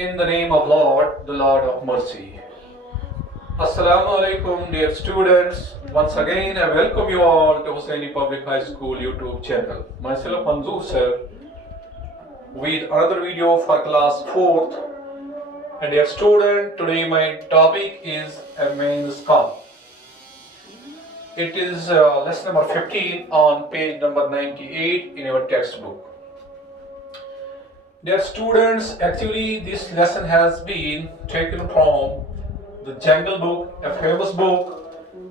In the name of Lord, the Lord of mercy. Assalamu alaikum, dear students. Once again, I welcome you all to Hussaini Public High School YouTube channel. Myself, Manzoor sir, with another video for class 4th. And dear student, today my topic is a main scam. It is lesson number 15 on page number 98 in your textbook. Dear students, actually this lesson has been taken from the Jungle Book, a famous book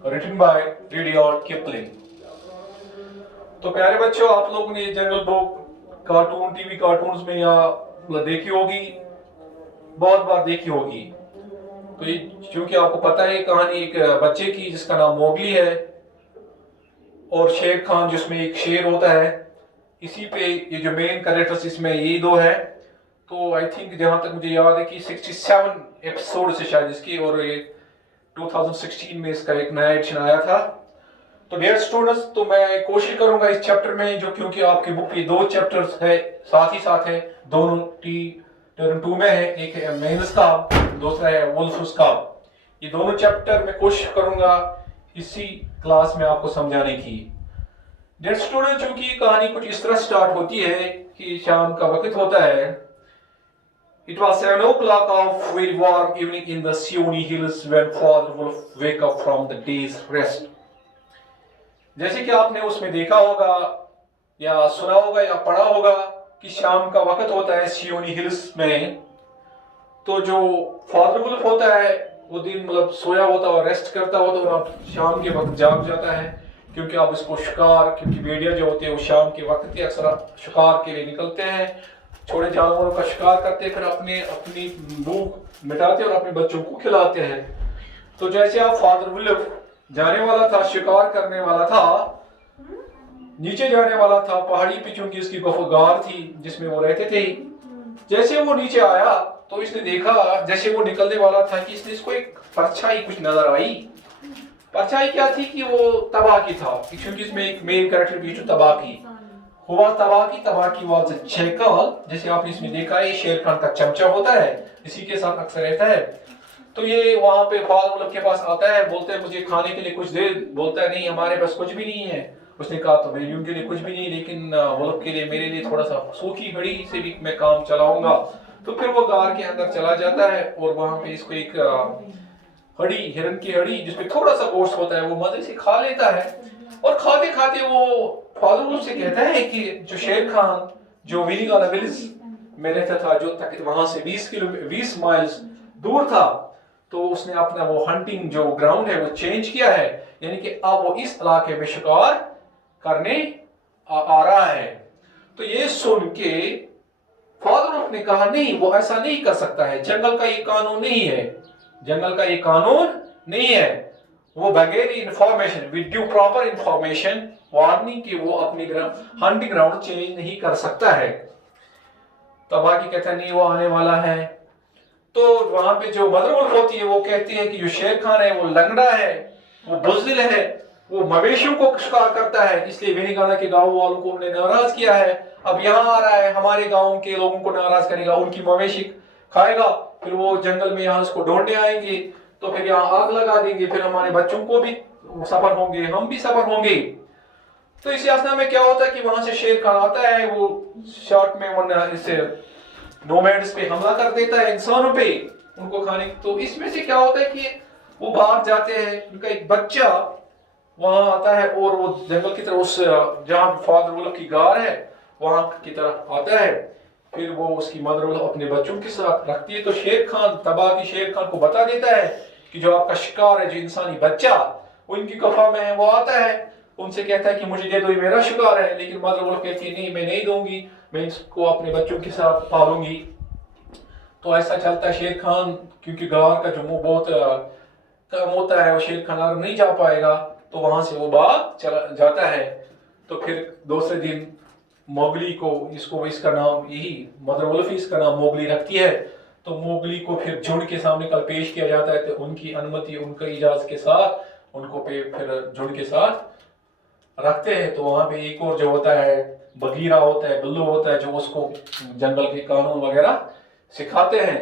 written by Rudyard Kipling. तो प्यारे बच्चों, आप लोगों ने ये जंगल book cartoon TV cartoons में या देखी होगी, बहुत बार देखी होगी। तो ये क्योंकि आपको पता है कहानी एक बच्चे की जिसका नाम मोगली है और शेर खान जिसमें एक शेर होता है, इसी पे ये जो मेन कैरेक्टर्स इसमें यही दो है। तो आई थिंक जहां तक मुझे याद है कि 67 एपिसोड से शायद इसकी, और ये 2016 में इसका एक नया एडिशन आया था। तो डियर स्टूडेंट्स, तो मैं कोशिश करूंगा इस चैप्टर में, जो क्योंकि आपकी बुक ये दो चैप्टर्स है साथ ही साथ है, दोनों टर्न 2 में है, एक है मेंस का, दूसरा है वुल्फ्स का। ये दोनों चैप्टर मैं कोशिश करूंगा इसी क्लास में आपको समझाने की। डियर स्टूडेंट, चूंकि कहानी कुछ इस तरह स्टार्ट होती है कि शाम का वक्त होता है। It was 7 o'clock of very warm evening in the Seoni Hills when Father Wolf wake up from the day's rest. जैसे कि आपने उसमें देखा होगा या सुना होगा या पढ़ा होगा कि शाम का वक्त होता है सियोनी हिल्स में। तो जो फादर वुल्फ होता है वो दिन मतलब सोया होता है और रेस्ट करता होता है, और अब शाम के वक्त जाग जाता है, क्योंकि आप इसको शिकार, क्योंकि भेड़िया जो होते हैं वो शाम के वक्त ही अक्सर शिकार के लिए निकलते हैं, छोटे जानवरों का शिकार करते हैं, फिर अपनी भूख मिटाते और अपने बच्चों को खिलाते हैं। तो जैसे आप फादर वुल्फ जाने वाला था, शिकार करने वाला था, नीचे जाने वाला था पहाड़ी पे, चूंकि इसकी गार थी जिसमें वो रहते थे। जैसे वो नीचे आया तो इसने देखा, जैसे वो निकलने वाला था, कि इसने इसको एक परछाई कुछ नजर आई। परछाई क्या थी कि वो तबाकी था, क्योंकि इसमें एक मेन कैरेक्टर भी जो तबाकी हुआ, तबाकी वाज शेकल, जैसे आपने इसमें देखा है शेर खान का चमचा होता है, इसी के साथ अक्सर रहता है। तो ये वहां पे फादर वुल्फ के पास आता है, बोलते हैं मुझे खाने के लिए कुछ दे। बोलता है नहीं, हमारे पास कुछ भी नहीं है। उसने कहा तो मेरे के लिए कुछ भी नहीं, लेकिन वुल्फ के लिए, मेरे लिए थोड़ा सा सूखी हड्डी से भी मैं काम चलाऊंगा। तो फिर वो गार के अंदर चला जाता है और वहां पे इसको एक हड्डी, हिरन की हड्डी जिसमें थोड़ा सा गोश्त होता है, वो मजे से खा लेता है। और खाते खाते वो फादर वुल्फ से कहता है कि जो शेर खान जो विनीगाला विलेज में रहता था, जो तक वहां से 20 माइल्स दूर था, तो उसने अपना वो हंटिंग जो ग्राउंड है वो चेंज किया है, यानी कि अब वो इस इलाके में शिकार करने आ रहा है। तो ये सुन के फादर वुल्फ ने कहा नहीं, वो ऐसा नहीं कर सकता है, जंगल का ये कानून नहीं है, जंगल का ये कानून नहीं है। वो बगैर information, with due proper information, warning कि वो अपनी हंटिंग ग्राउंड चेंज नहीं कर सकता है। तो बाकी कहता नहीं, वो आने वाला है। तो वहां पे जो मदर वुल्फ होती है वो कहती है कि जो शेर खान है वो लंगड़ा है, वो बुज़दिल है, वो मवेशियों को शिकार करता है, इसलिए वेनिगाला के गांव वालों को उन्होंने नाराज किया है। अब यहाँ आ रहा है, हमारे गांव के लोगों को नाराज करेगा, उनकी मवेशी खाएगा, फिर वो जंगल में यहाँ उसको ढूंढने आएंगे, तो फिर यहाँ आग लगा देंगे, फिर हमारे बच्चों को भी सफर होंगे, हम भी सफर होंगे। तो इस यातना में क्या होता है कि वहां से शेर खान आता है, वो शॉर्ट में वो इसे नोमैड्स पे हमला कर देता है, इंसानों पे, उनको खाने। तो इसमें से क्या होता है कि वो भाग जाते हैं, उनका एक बच्चा वहां आता है और वो जंगल की तरफ, उस जहां फादर वुल्फ की गार है वहां की तरफ आता है। फिर वो उसकी मदर वुल्फ अपने बच्चों के साथ रखती है। तो शेर खान, तबाकी शेर खान को बता देता है कि जो आपका शिकार है, जो इंसानी बच्चा उनकी गुफा में है, वो आता है, उनसे कहता है कि मुझे दे दो, ये मेरा शिकार है। लेकिन मदर वुल्फ कहती है नहीं, मैं नहीं दूंगी, मैं इसको अपने बच्चों के साथ पालूंगी। तो ऐसा चलता है। शेर खान, क्योंकि गार का जो मुंह बहुत कम होता है, वो शेर खान नहीं जा पाएगा, तो वहां से वो भाग चला जाता है। तो फिर दूसरे दिन मोगली को, इसका नाम यही मदर वुल्फ इसका नाम मोगली रखती है। तो मोगली को फिर झुंड के सामने कल पेश किया जाता है। तो उनकी अनुमति, उनका इजाजत के साथ उनको फिर झुंड के साथ रखते हैं। तो वहां पे एक और जो होता है बगीरा होता है, बिल्लू होता है, जो उसको जंगल के कानून वगैरह सिखाते हैं।